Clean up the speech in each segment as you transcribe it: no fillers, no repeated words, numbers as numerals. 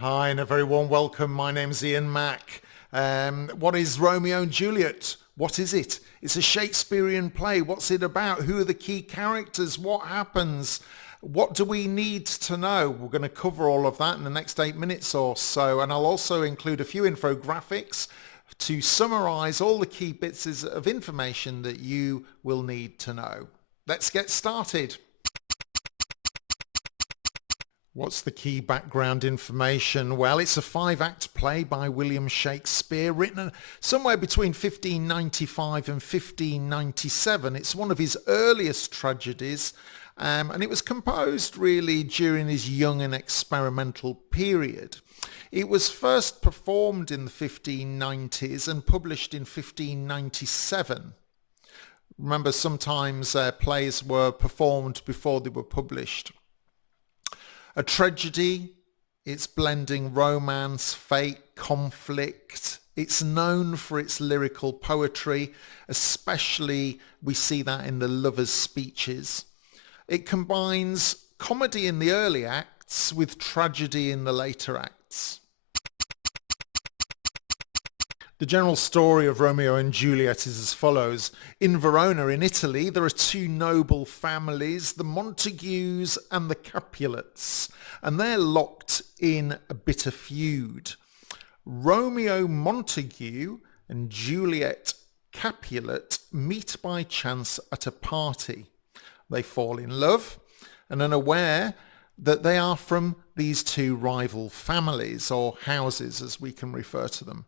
Hi and a very warm welcome. My name's Ian Mack. What is Romeo and Juliet? What is it? It's a Shakespearean play. What's it about? Who are the key characters? What happens? What do we need to know? We're going to cover all of that in the next 8 minutes or so, and I'll also include a few infographics to summarize all the key bits of information that you will need to know. Let's get started. What's the key background information? Well, it's a 5-act play by William Shakespeare, written somewhere between 1595 and 1597. It's one of his earliest tragedies, and it was composed really during his young and experimental period. It was first performed in the 1590s and published in 1597. Remember, sometimes plays were performed before they were published. A tragedy, it's blending romance, fate, conflict. It's known for its lyrical poetry, especially we see that in the lovers' speeches. It combines comedy in the early acts with tragedy in the later acts. The general story of Romeo and Juliet is as follows. In Verona, in Italy, there are two noble families, the Montagues and the Capulets, and they're locked in a bitter feud. Romeo Montague and Juliet Capulet meet by chance at a party. They fall in love and are unaware that they are from these two rival families, or houses as we can refer to them.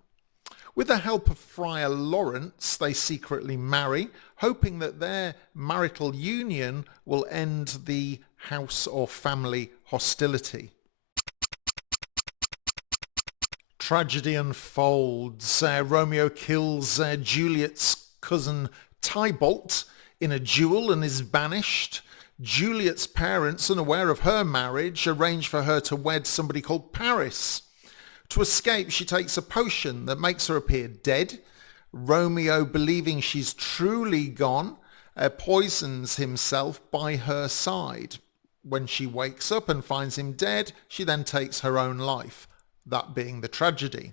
With the help of Friar Lawrence, they secretly marry, hoping that their marital union will end the house or family hostility. Tragedy unfolds. Romeo kills Juliet's cousin Tybalt in a duel and is banished. Juliet's parents, unaware of her marriage, arrange for her to wed somebody called Paris. To escape, she takes a potion that makes her appear dead. Romeo, believing she's truly gone, poisons himself by her side. When she wakes up and finds him dead, she then takes her own life, that being the tragedy.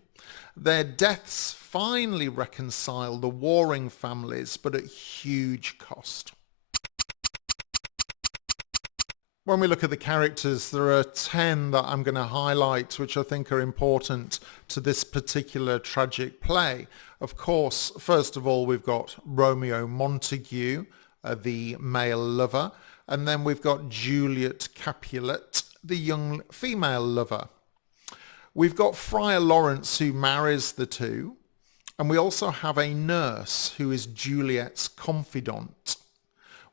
Their deaths finally reconcile the warring families, but at huge cost. When we look at the characters, there are 10 that I'm going to highlight, which I think are important to this particular tragic play. Of course, first of all, we've got Romeo Montague, the male lover, and then we've got Juliet Capulet, the young female lover. We've got Friar Lawrence, who marries the two, and we also have a nurse who is Juliet's confidant.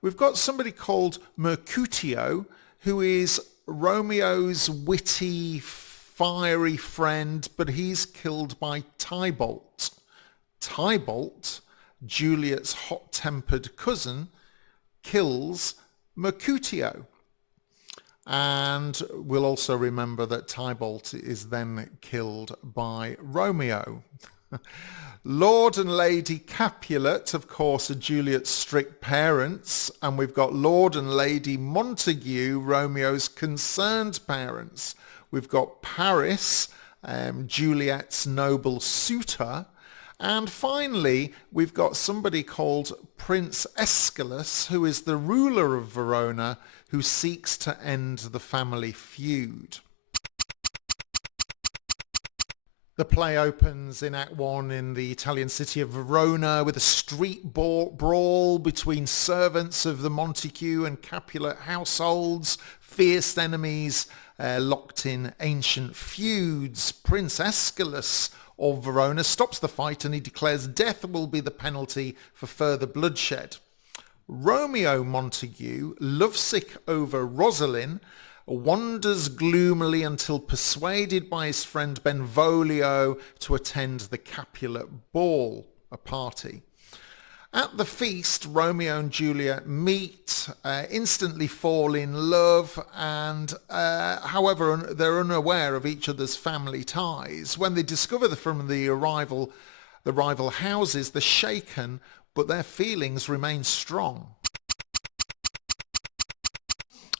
We've got somebody called Mercutio, who is Romeo's witty, fiery friend, but he's killed by Tybalt. Tybalt, Juliet's hot-tempered cousin, kills Mercutio. And we'll also remember that Tybalt is then killed by Romeo. Lord and Lady Capulet, of course, are Juliet's strict parents, and we've got Lord and Lady Montague, Romeo's concerned parents. We've got Paris, Juliet's noble suitor, and finally, we've got somebody called Prince Aeschylus, who is the ruler of Verona, who seeks to end the family feud. The play opens in Act 1 in the Italian city of Verona with a street brawl between servants of the Montague and Capulet households, fierce enemies locked in ancient feuds. Prince Aeschylus of Verona stops the fight and he declares death will be the penalty for further bloodshed. Romeo Montague, lovesick over Rosaline, wanders gloomily until persuaded by his friend Benvolio to attend the Capulet ball, a party. At the feast, Romeo and Juliet meet, instantly fall in love, and however, they're unaware of each other's family ties. When they discover from the rival houses, they're shaken, but their feelings remain strong.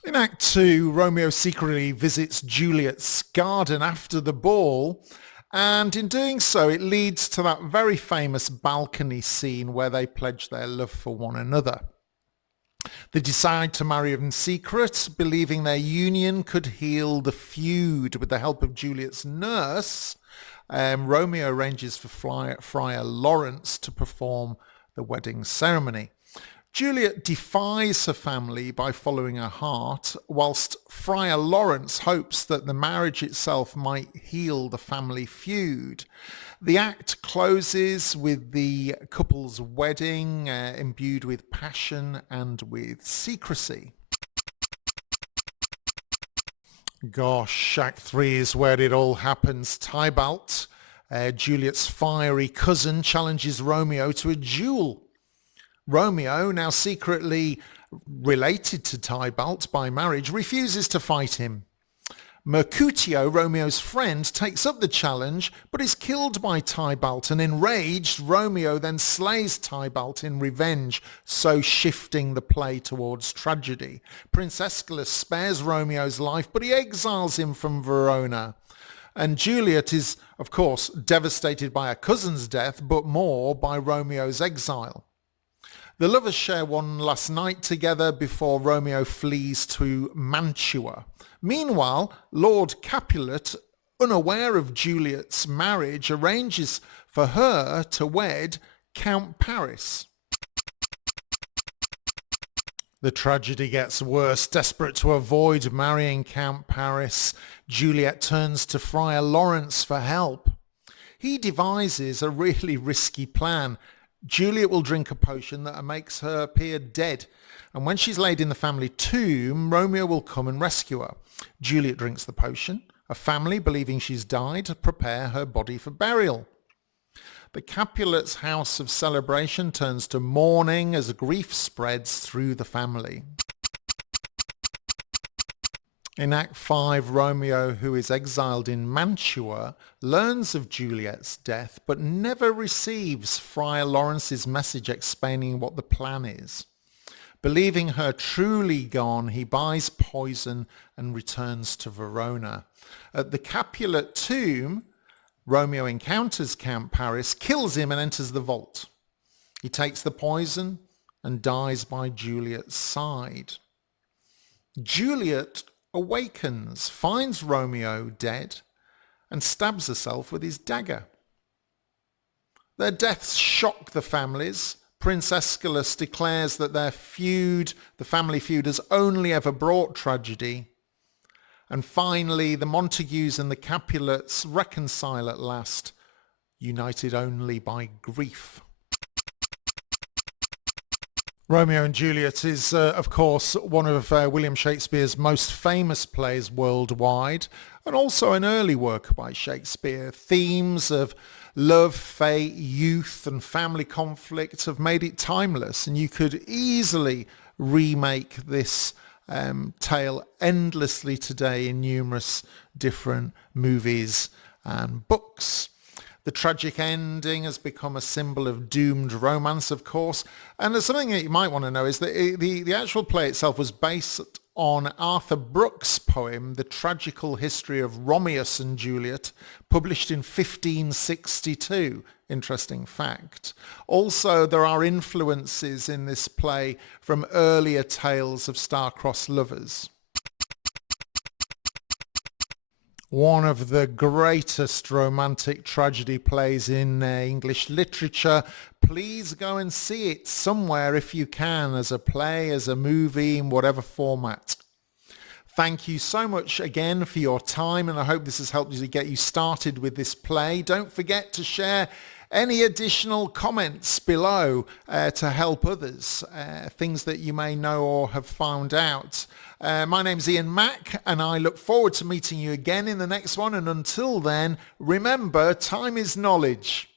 In Act 2, Romeo secretly visits Juliet's garden after the ball, and in doing so it leads to that very famous balcony scene where they pledge their love for one another. They decide to marry in secret, believing their union could heal the feud. With the help of Juliet's nurse, Romeo arranges for Friar Lawrence to perform the wedding ceremony. Juliet defies her family by following her heart, whilst Friar Lawrence hopes that the marriage itself might heal the family feud. The act closes with the couple's wedding, imbued with passion and with secrecy. Gosh, Act 3 is where it all happens. Tybalt, Juliet's fiery cousin, challenges Romeo to a duel. Romeo, now secretly related to Tybalt by marriage, refuses to fight him. Mercutio, Romeo's friend, takes up the challenge but is killed by Tybalt, and enraged, Romeo then slays Tybalt in revenge, so shifting the play towards tragedy. Prince Aeschylus spares Romeo's life, but he exiles him from Verona. And Juliet is, of course, devastated by her cousin's death, but more by Romeo's exile. The lovers share one last night together before Romeo flees to Mantua. Meanwhile, Lord Capulet, unaware of Juliet's marriage, arranges for her to wed Count Paris. The tragedy gets worse. Desperate to avoid marrying Count Paris, Juliet turns to Friar Lawrence for help. He devises a really risky plan. Juliet will drink a potion that makes her appear dead, and when she's laid in the family tomb, Romeo will come and rescue her. Juliet drinks the potion. Her family, believing she's died, prepare her body for burial. The Capulets' house of celebration turns to mourning as grief spreads through the family. In Act 5, Romeo, who is exiled in Mantua, learns of Juliet's death but never receives Friar Lawrence's message explaining what the plan is. Believing her truly gone, he buys poison and returns to Verona. At the Capulet tomb, Romeo encounters Count Paris, kills him and enters the vault. He takes the poison and dies by Juliet's side. Juliet awakens, finds Romeo dead, and stabs herself with his dagger. Their deaths shock the families. Prince Aeschylus declares that their feud, the family feud, has only ever brought tragedy. And finally, the Montagues and the Capulets reconcile at last, united only by grief. Romeo and Juliet is, of course, one of William Shakespeare's most famous plays worldwide, and also an early work by Shakespeare. Themes of love, fate, youth, and family conflict have made it timeless, and you could easily remake this tale endlessly today in numerous different movies and books. The tragic ending has become a symbol of doomed romance, of course. And there's something that you might want to know is that the actual play itself was based on Arthur Brooks' poem, The Tragical History of Romeus and Juliet, published in 1562. Interesting fact. Also, there are influences in this play from earlier tales of star-crossed lovers. One of the greatest romantic tragedy plays in English literature. Please go and see it somewhere if you can, as a play, as a movie, in whatever format. Thank you so much again for your time, and I hope this has helped you to get you started with this play. Don't forget to share any additional comments below to help others, things that you may know or have found out. My name's Ian Mack, and I look forward to meeting you again in the next one. And until then, remember, time is knowledge.